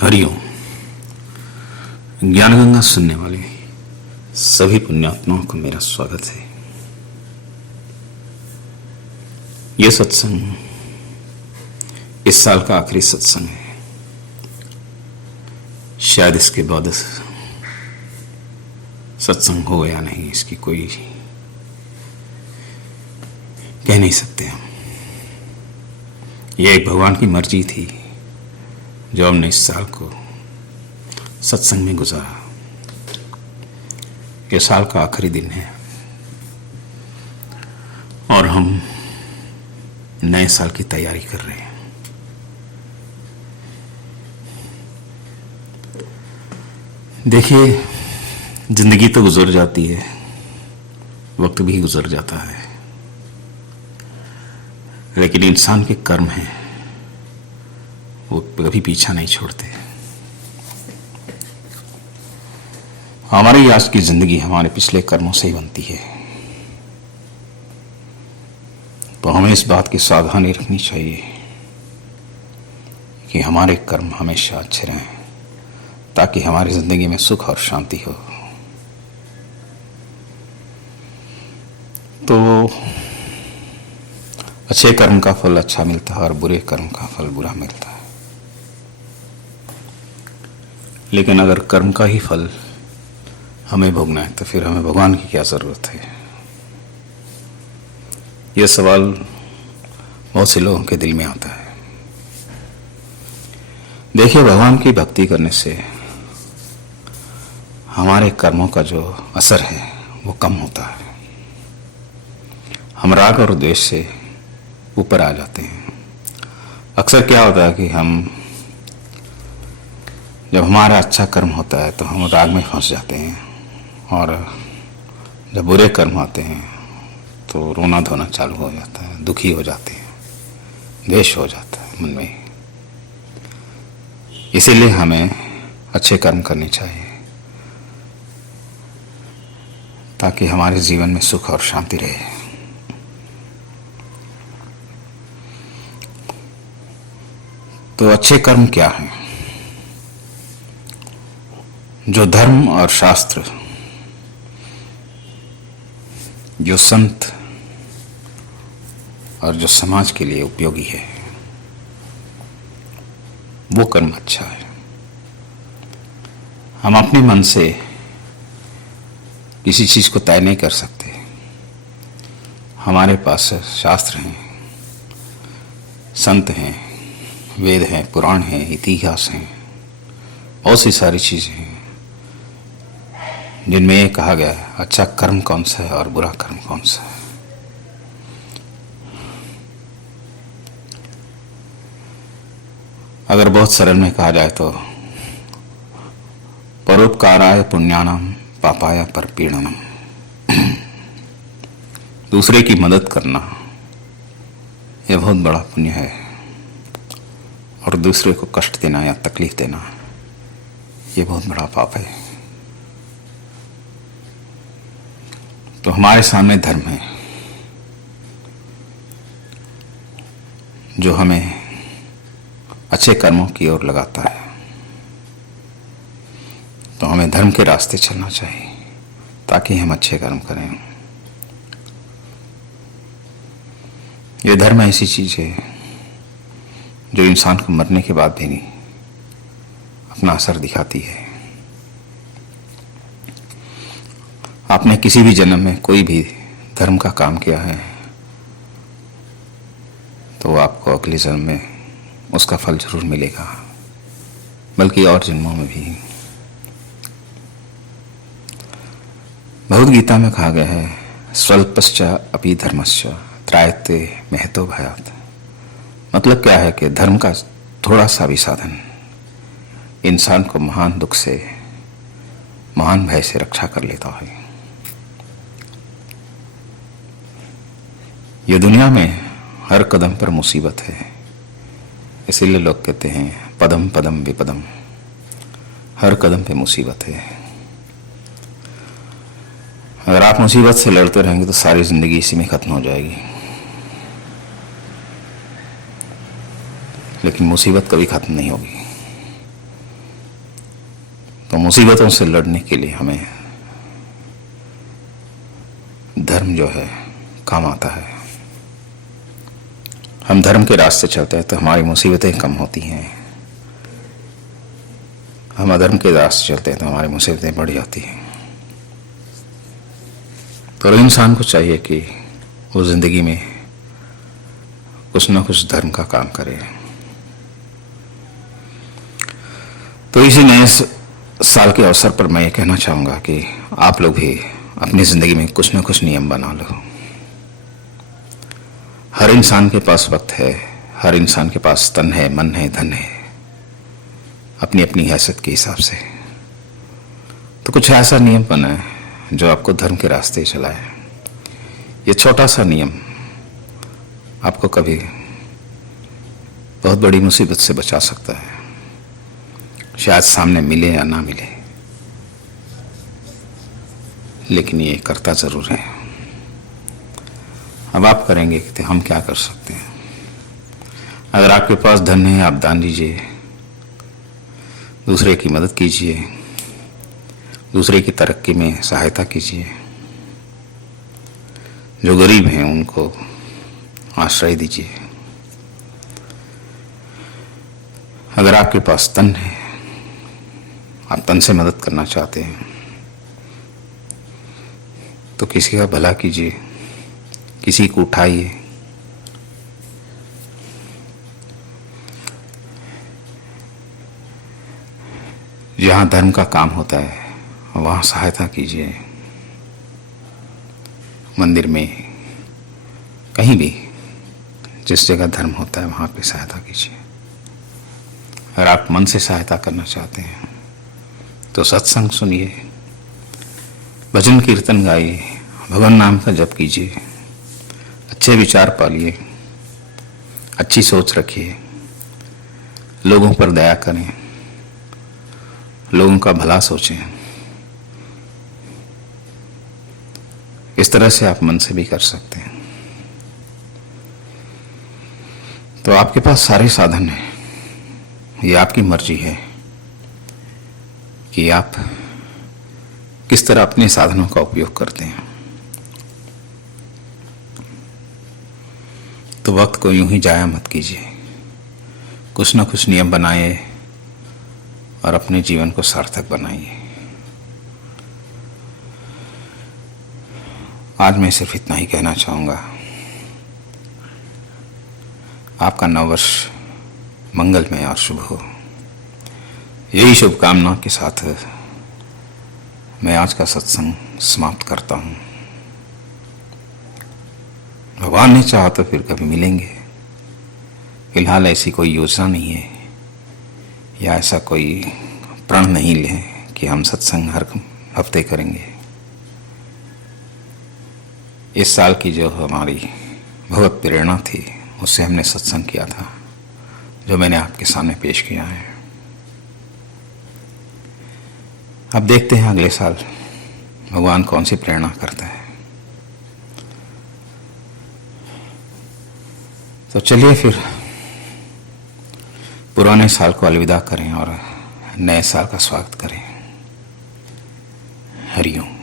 हरिओम। ज्ञान गंगा सुनने वाले सभी पुण्यात्माओं को मेरा स्वागत है। यह सत्संग इस साल का आखिरी सत्संग है। शायद इसके बाद सत्संग हो या नहीं, इसकी कोई कह नहीं सकते हम। यह एक भगवान की मर्जी थी जो हमने इस साल को सत्संग में गुजारा। यह साल का आखिरी दिन है और हम नए साल की तैयारी कर रहे हैं। देखिए, जिंदगी तो गुजर जाती है, वक्त भी गुजर जाता है, लेकिन इंसान के कर्म हैं, वो कभी पीछा नहीं छोड़ते। हमारी आज की जिंदगी हमारे पिछले कर्मों से ही बनती है, तो हमें इस बात की सावधानी रखनी चाहिए कि हमारे कर्म हमेशा अच्छे रहें, ताकि हमारी जिंदगी में सुख और शांति हो। तो अच्छे कर्म का फल अच्छा मिलता है और बुरे कर्म का फल बुरा मिलता है। लेकिन अगर कर्म का ही फल हमें भोगना है तो फिर हमें भगवान की क्या जरूरत है? यह सवाल बहुत से लोगों के दिल में आता है। देखिए, भगवान की भक्ति करने से हमारे कर्मों का जो असर है वो कम होता है। हम राग और द्वेष से ऊपर आ जाते हैं। अक्सर क्या होता है कि जब हमारा अच्छा कर्म होता है तो हम राग में फंस जाते हैं, और जब बुरे कर्म आते हैं तो रोना धोना चालू हो जाता है, दुखी हो जाते हैं, द्वेष हो जाता है मन में। इसीलिए हमें अच्छे कर्म करने चाहिए ताकि हमारे जीवन में सुख और शांति रहे। तो अच्छे कर्म क्या हैं? जो धर्म और शास्त्र, जो संत और जो समाज के लिए उपयोगी है, वो कर्म अच्छा है। हम अपने मन से किसी चीज को तय नहीं कर सकते। हमारे पास शास्त्र हैं, संत हैं, वेद हैं, पुराण हैं, इतिहास हैं, बहुत सी सारी चीजें हैं जिनमें ये कहा गया है अच्छा कर्म कौन सा है और बुरा कर्म कौन सा है। अगर बहुत सरल में कहा जाए तो परोपकाराय पुण्यानाम पापाय परपीड़नम। दूसरे की मदद करना यह बहुत बड़ा पुण्य है, और दूसरे को कष्ट देना या तकलीफ देना यह बहुत बड़ा पाप है। तो हमारे सामने धर्म है जो हमें अच्छे कर्मों की ओर लगाता है। तो हमें धर्म के रास्ते चलना चाहिए ताकि हम अच्छे कर्म करें। यह धर्म ऐसी चीज है जो इंसान को मरने के बाद भी नहीं अपना असर दिखाती है। आपने किसी भी जन्म में कोई भी धर्म का काम किया है तो आपको अगले जन्म में उसका फल जरूर मिलेगा, बल्कि और जन्मों में भी। भगवद गीता में कहा गया है स्वल्पश्च अपि धर्मश्च त्रायते महतो भयात्। मतलब क्या है कि धर्म का थोड़ा सा भी साधन इंसान को महान दुख से, महान भय से रक्षा कर लेता है। ये दुनिया में हर कदम पर मुसीबत है, इसीलिए लोग कहते हैं पदम पदम विपदम। हर कदम पे मुसीबत है। अगर आप मुसीबत से लड़ते रहेंगे तो सारी जिंदगी इसी में खत्म हो जाएगी। लेकिन मुसीबत कभी खत्म नहीं होगी। तो मुसीबतों से लड़ने के लिए हमें धर्म जो है काम आता है। हम धर्म के रास्ते चलते हैं तो हमारी मुसीबतें कम होती हैं। हम अधर्म के रास्ते चलते हैं तो हमारी मुसीबतें बढ़ जाती हैं। तो इंसान को चाहिए कि वो जिंदगी में कुछ ना कुछ धर्म का काम करे। तो इसी नए साल के अवसर पर मैं ये कहना चाहूंगा कि आप लोग भी अपनी जिंदगी में कुछ ना कुछ नियम बना लो। हर इंसान के पास वक्त है, हर इंसान के पास तन है, मन है, धन है, अपनी अपनी हैसियत के हिसाब से। तो कुछ ऐसा नियम बनाए जो आपको धर्म के रास्ते चलाए। ये छोटा सा नियम आपको कभी बहुत बड़ी मुसीबत से बचा सकता है, शायद सामने मिले या ना मिले, लेकिन ये करता जरूर है। अब आप करेंगे कि हम क्या कर सकते हैं। अगर आपके पास धन है, आप दान दीजिए, दूसरे की मदद कीजिए, दूसरे की तरक्की में सहायता कीजिए। जो गरीब हैं उनको आश्रय दीजिए। अगर आपके पास तन है, आप तन से मदद करना चाहते हैं, तो किसी का भला कीजिए, किसी को उठाइए। जहां धर्म का काम होता है वहां सहायता कीजिए। मंदिर में, कहीं भी जिस जगह धर्म होता है वहां पे सहायता कीजिए। अगर आप मन से सहायता करना चाहते हैं तो सत्संग सुनिए, भजन कीर्तन गाइए, भगवान नाम का जप कीजिए, अच्छे विचार पालिए, अच्छी सोच रखिए, लोगों पर दया करें, लोगों का भला सोचें। इस तरह से आप मन से भी कर सकते हैं। तो आपके पास सारे साधन हैं, ये आपकी मर्जी है कि आप किस तरह अपने साधनों का उपयोग करते हैं। तो वक्त को यूं ही जाया मत कीजिए, कुछ ना कुछ नियम बनाइए और अपने जीवन को सार्थक बनाइए। आज मैं सिर्फ इतना ही कहना चाहूंगा। आपका नववर्ष मंगलमय और शुभ हो। यही शुभकामना के साथ मैं आज का सत्संग समाप्त करता हूं। भगवान ने चाहा तो फिर कभी मिलेंगे। फिलहाल ऐसी कोई योजना नहीं है या ऐसा कोई प्रण नहीं लें कि हम सत्संग हर हफ्ते करेंगे। इस साल की जो हमारी भगवत प्रेरणा थी उससे हमने सत्संग किया था, जो मैंने आपके सामने पेश किया है। अब देखते हैं अगले साल भगवान कौन सी प्रेरणा करता है। तो चलिए फिर पुराने साल को अलविदा करें और नए साल का स्वागत करें। हरिओम।